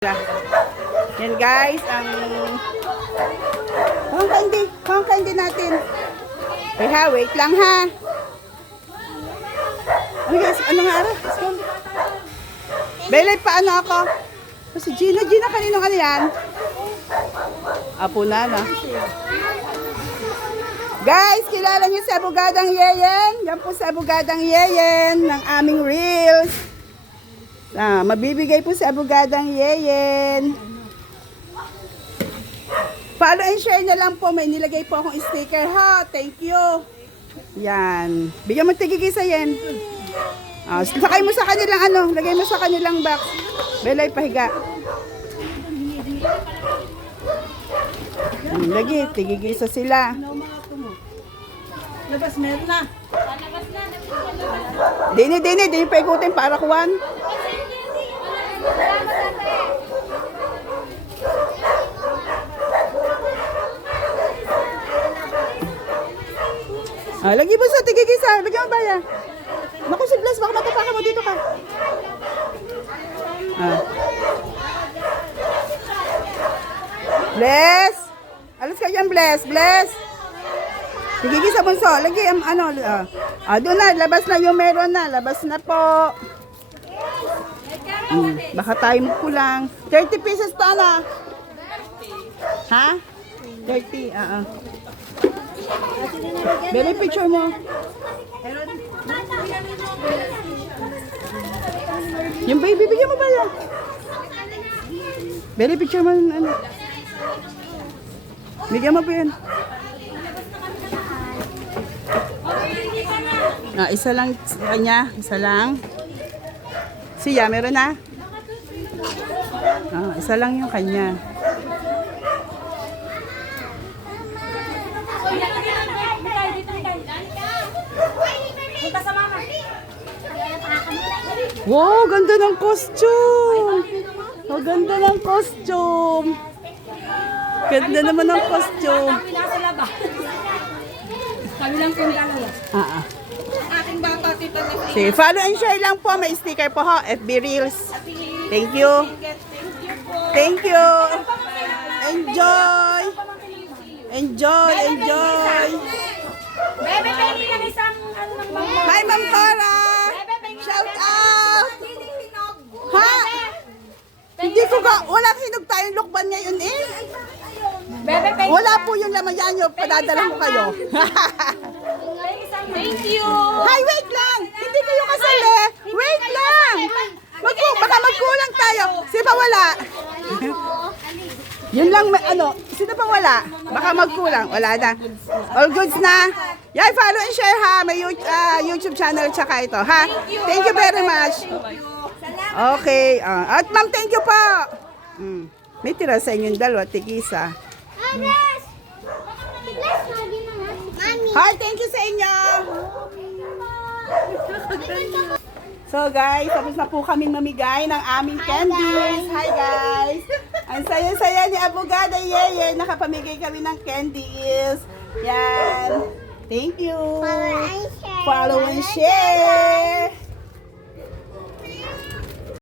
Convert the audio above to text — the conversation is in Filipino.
Yan guys, ang candy natin. Wait lang ha. Ano guys, ano nga ara? Belay, paano ako? Si Gina, kaninong ano yan? Apo na. Guys, kilala niyo si Abogadang Yeyen? Yan po si Abogadang Yeyen ng aming Reels. Mabibigay po si Abogadang Yeyen. Follow and share na lang po. May nilagay po akong sticker ha. Thank you. Yan. Bigyan mo tigigisa yan. Sakay mo sa kanilang ano. Lagay mo sa kanilang box. Belay, pahiga. Lagi, tigigisa sila. Labas, meron na. Dini pa ikutin para kuwan. Lagi mo sa tigigisa. Lagyan mo ba yan? Naku si Bless, baka matapakan mo dito ka. Bless! Alas ka dyan, Bless. Tigigisa bunso. Lagi, doon na, labas na yung meron na. Labas na po. Baka tayo kulang. 30 pieces to na. Ha? 30, Very picture mo. Yung baby, bigyan mo ba yan? Very picture mo. Ano? Bigyan mo pa yan. Isa lang kanya. Isa lang. Siya, meron na? Isa lang yung kanya. Wow, ganda ng costume. Ganda ng costume. Ganda naman ng costume. Kami lang kung dalawa. Aking bata, tita na. Sige, follow and share lang po. May sticker po ho. FB Reels. Thank you. Thank you. Enjoy. Bebe, pengi lang isang Hi, Ma'am Cora. Shout out. Ha? Hindi ko ka, walang hinog tayong lukban ngayon eh. Bebe, pengi. Wala po yung laman yan yung padadala ko kayo. Thank you. Hi, wait lang. Hindi kayo kasali. Wait lang. Baka magkulang tayo. Sino pa wala? Yun lang, sino pa wala? Baka magkulang. Wala na. All goods na. Yan, follow and share ha. May YouTube channel tsaka ito ha. Thank you very much. Okay. At ma'am, thank you po. May tira sa inyong dalawa, tigisa. Hi, thank you sa inyo. So guys, tapos na po kaming mamigay ng aming candies. Hi guys. Ang saya-saya ni Abogada Yeyen. Nakapamigay kami ng candies. Yan. Thank you. Follow and share.